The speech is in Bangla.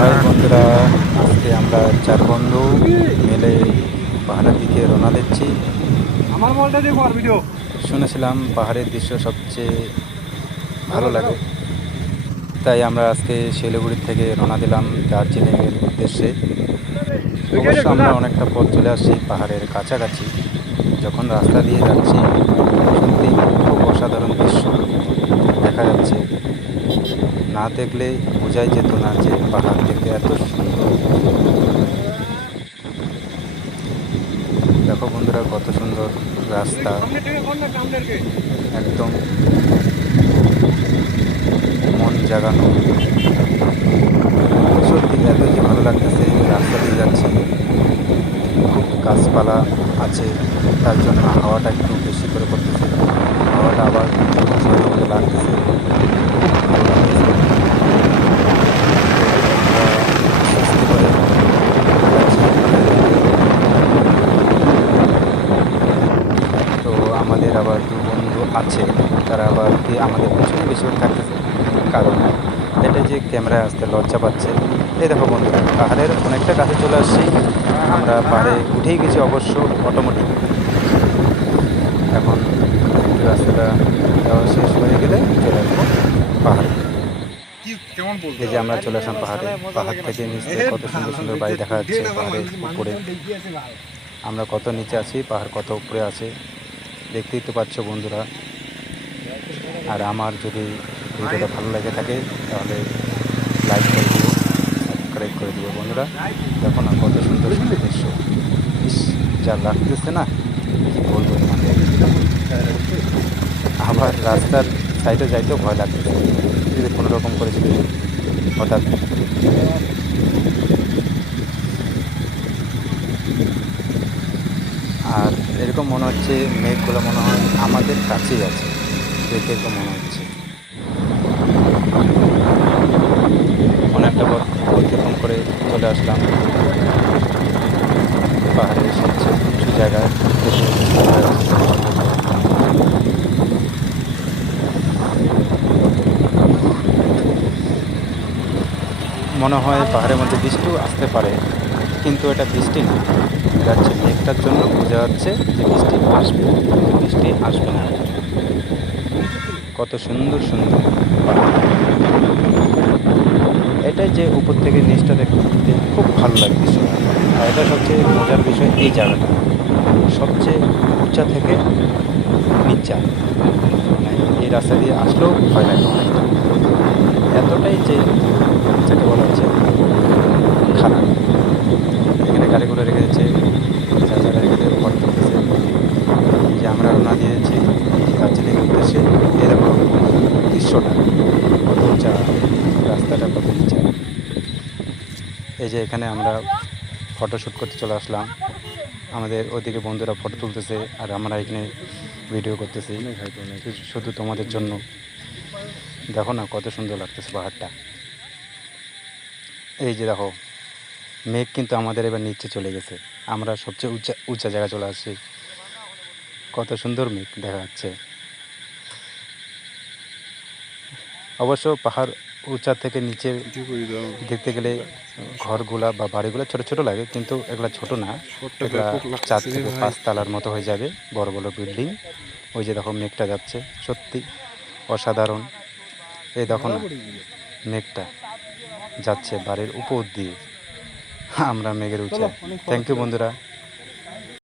হাই বন্ধুরা, আজকে আমরা চার বন্ধু মিলে পাহাড়ের দিকে রওনা দিচ্ছি। আমার মোবাইলটা দিয়ে কর ভিডিও। শুনেছিলাম পাহাড়ের দৃশ্য সবচেয়ে ভালো লাগে, তাই আমরা আজকে শিলিগুড়ি থেকে রওনা দিলাম দার্জিলিংয়ের উদ্দেশ্যে। অবশ্য আমরা অনেকটা পথ চলে আসছি পাহাড়ের কাছাকাছি। যখন রাস্তা দিয়ে যাচ্ছি সত্যি খুব অসাধারণ দৃশ্য দেখা যাচ্ছে। না দেখলে বোঝাই যেত না যে পাহাড় দেখতে এত সুন্দর। দেখো বন্ধুরা, কত সুন্দর রাস্তা, একদম মন জাগানো। সত্যি এত যে ভালো লাগতেছে, রাস্তা দিয়ে যাচ্ছি, খুব গাছপালা আছে, তার জন্য হাওয়াটা একটু বেশি করে করতেছে। হাওয়াটা আবার শরীরের মধ্যে লাগতেছে, খুব ভালো লাগতেছে। আস্তে করে যাচ্ছি পাহাড়ের দিকে। তো আমাদের আবার দু বন্ধু আছে, তারা আবার কি আমাদের পিছনে বেশি থাকতেছে, কারণ এটা যে ক্যামেরায় আসতে লজ্জা পাচ্ছে। এই দেখো বন্ধুরা, পাহাড়ের অনেকটা কাছে চলে আসছি। আমরা পাহাড়ে উঠেই গেছি অবশ্য অটোমেটিক। এখন একটু রাস্তাটা যাওয়া শেষ হয়ে গেলে চলে আসবো পাহাড়ে। এই যে আমরা চলে আসলাম পাহাড়ে। পাহাড় থেকে নিচ থেকে কত সুন্দর সুন্দর বাড়ি দেখা যাচ্ছে পাহাড়ের উপরে। আমরা কত নিচে আছি, পাহাড় কত উপরে আছে দেখতেই তো পাচ্ছ বন্ধুরা। আর আমার যদি ভিডিওটা ভালো লেগে থাকে তাহলে লাইক করে দিও, সাবস্ক্রাইব করে দিও বন্ধুরা। দেখো না কত সুন্দর সুন্দর দৃশ্য, ইস যা লাগতেছে না কি বলবো তোমাদের। আবার রাস্তার সাইডে যাইতেও ভয় লাগতেছে, যদি কোনো রকম করে যদি হঠাৎ আর এরকম মনে হচ্ছে মেঘগুলো মনে হয় আমাদের কাছেই আছে, দেখে এরকম মনে হচ্ছে। অনেকটা পথ অতিক্রম করে চলে আসলাম পাহাড়ের সবচেয়ে উঁচু জায়গায়। মনে হয় পাহাড়ের মধ্যে বৃষ্টিও আসতে পারে, কিন্তু এটা বৃষ্টি না, এটা হচ্ছে মেঘটার জন্য বোঝা যাচ্ছে যে বৃষ্টি আসবে, কিন্তু বৃষ্টি আসবে না। কত সুন্দর সুন্দর পাহাড়। এটাই যে উপর থেকে নিচটা দেখতে খুব ভালো লাগে দৃশ্যটা। আর এটা সবচেয়ে মজার বিষয়, এই জায়গাটা সবচেয়ে উঁচা থেকে নিচা, মানে এই রাস্তা দিয়ে আসলেও ভয় লাগে অনেকটা। এতটাই যে যাকে বলা হচ্ছে খারাপ। এখানে গাড়িগুলো রেখে দিচ্ছে, চাচারা রেখে ঘর তুলতেছে। যে আমরা রওনা দিয়েছি দার্জিলিংয়ের উদ্দেশ্যে। এরকম দৃশ্যটা কত উঁচা, রাস্তাটা কত নিচা। এই যে এখানে আমরা ফটোশ্যুট করতে চলে আসলাম। আমাদের ওদিকে বন্ধুরা ফটো তুলতেছে আর আমরা এখানে ভিডিও করতেছি শুধু তোমাদের জন্য। দেখো না কত সুন্দর লাগতেছে পাহাড়টা। এই যে দেখো, মেঘ কিন্তু আমাদের এবার নিচে চলে গেছে, আমরা সবচেয়ে উঁচা উঁচা জায়গায় চলে আসছি। কত সুন্দর মেঘ দেখা যাচ্ছে। অবশ্য পাহাড় উঁচা থেকে নিচে দেখতে গেলে ঘরগুলা বা বাড়িগুলো ছোট ছোট লাগে, কিন্তু এগুলা ছোট না, এগুলা 4 থেকে 5 তলার মতো হয়ে যাবে, বড় বড় বিল্ডিং। ওই যে দেখো মেঘটা যাচ্ছে, সত্যি অসাধারণ। এই দেখো না মেঘটা যাচ্ছে বাড়ির উপর দিয়ে, আমরা মেঘের উঁচা। থ্যাংক ইউ বন্ধুরা।